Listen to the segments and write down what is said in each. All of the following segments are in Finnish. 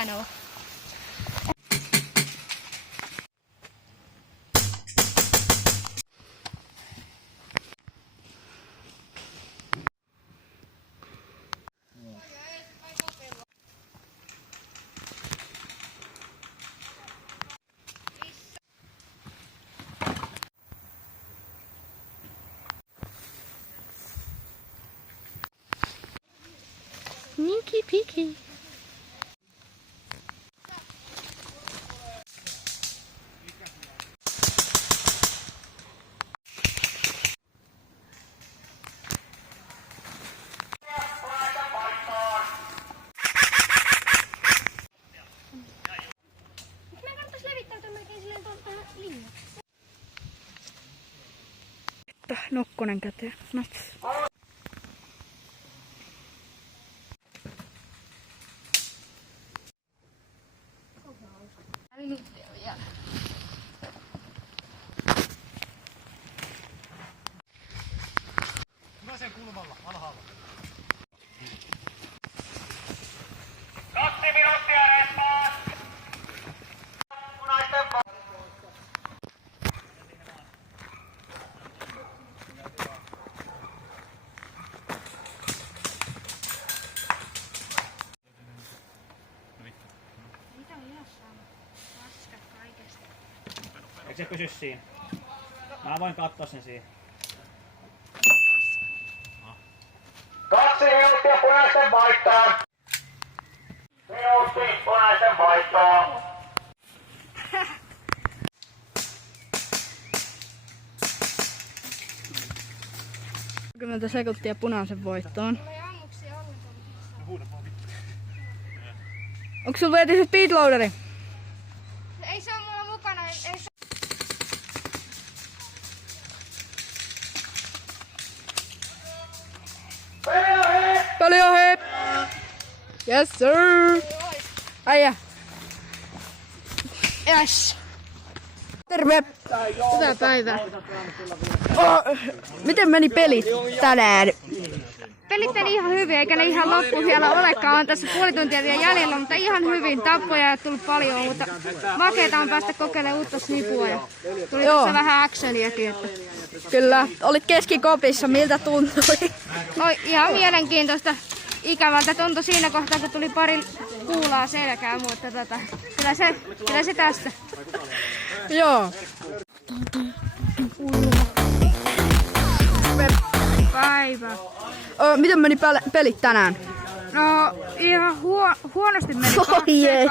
piano. Sneaky peeky. Meidän kannattaisi levittäytyä melkein silleen tuohon linjalle. Nokkonen käteen. Nats. Minuuttia vielä. Punaisen kulmalla, alhaalla. 2 minuuttia rempaa. Punaisten Mitä on jossain? Paskat kaikesta. Eikö se pysy siinä? Mä voin katsoa sen siinä. 2 minuuttia punaisten vaihtoon. Minuutti punaisten vaihtoon. 30 sekuntia punaisen voittoon. Onko sulla veeti se speedloaderi? Ei se ole mulla mukana. Ei se... Paljon hep! Yes sir! Äijä! Yes! Terve! Hyvää päivää! Miten meni pelit tänään? Pelit meni ihan hyvin, eikä ne ihan loppu vielä olekaan. On tässä puoli tuntia vielä jäljellä, mutta ihan hyvin. Tappoja ei tullut paljon, mutta makeeta on päästä kokeilemaan uutta snipua. Ja tuli tässä vähän actioniakin. Että... Kyllä. Olit keskikopissa, miltä tuntui? No ihan mielenkiintoista. Ikävältä tuntui siinä kohtaa, kun tuli pari kuulaa selkään, mutta kyllä se tästä. Joo. Päivä. Miten meni pelit tänään? No ihan huonosti meni. Oi ei.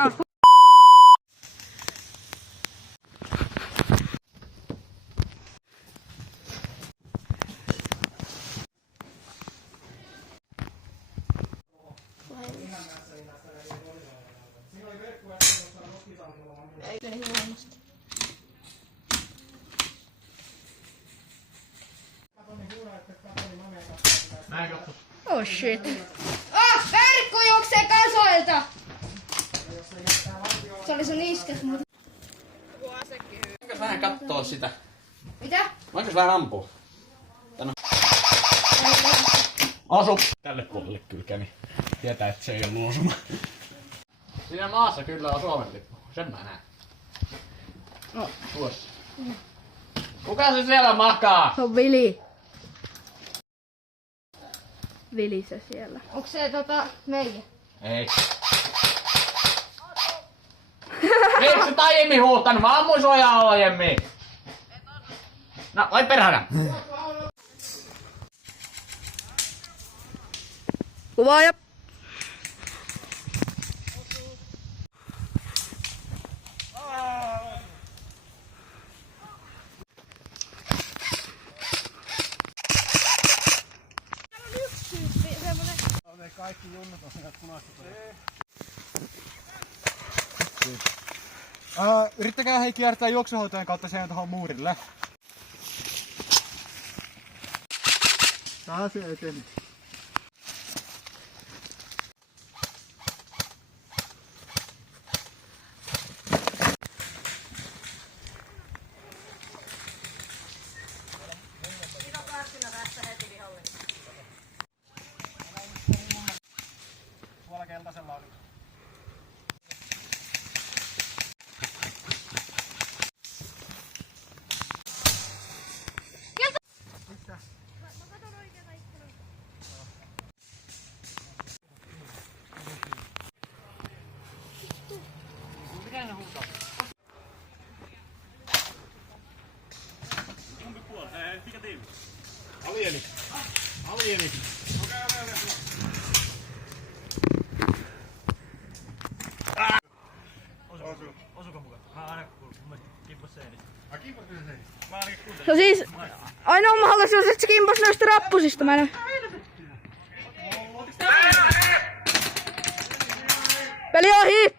Oh shit. Verkko juoksee kasoilta! Se oli sun isket mut. Voinko vähän kattoo sitä? Mitä? Voinko vähän ampua? Tänne. Asu! Tälle puolelle kyllä kävi. Tietää, että se ei ollut osuma. Siinä maassa kyllä on Suomen lippu. Sen mä näen. No. Tuossa. Kuka se siellä makaa? Se on Vili. Vili se siellä. Onks se meijä? Ei. Miksi sä aiemmin huuttanut? Mä ammuin sua ihan aiemmin. No, vai perhana. Kuvaaja. Kaikki junnut on sieltä punaista. Yrittäkää hei kiertää juoksuhautojen kautta sen tuohon muurille. Tää se eteni. Tuolla keltaisella on. aina huutaa. Kumpi puolella? Mikä tiimi? Alieni. Alieni. Osuko mukaan? Mä aina mun mielestä kimpas seinistä. Mä ainakin kuuntelin. No siis, ainoa mahdollisuus, että se kimpas noista rappusista. Mä en... Peli ohi!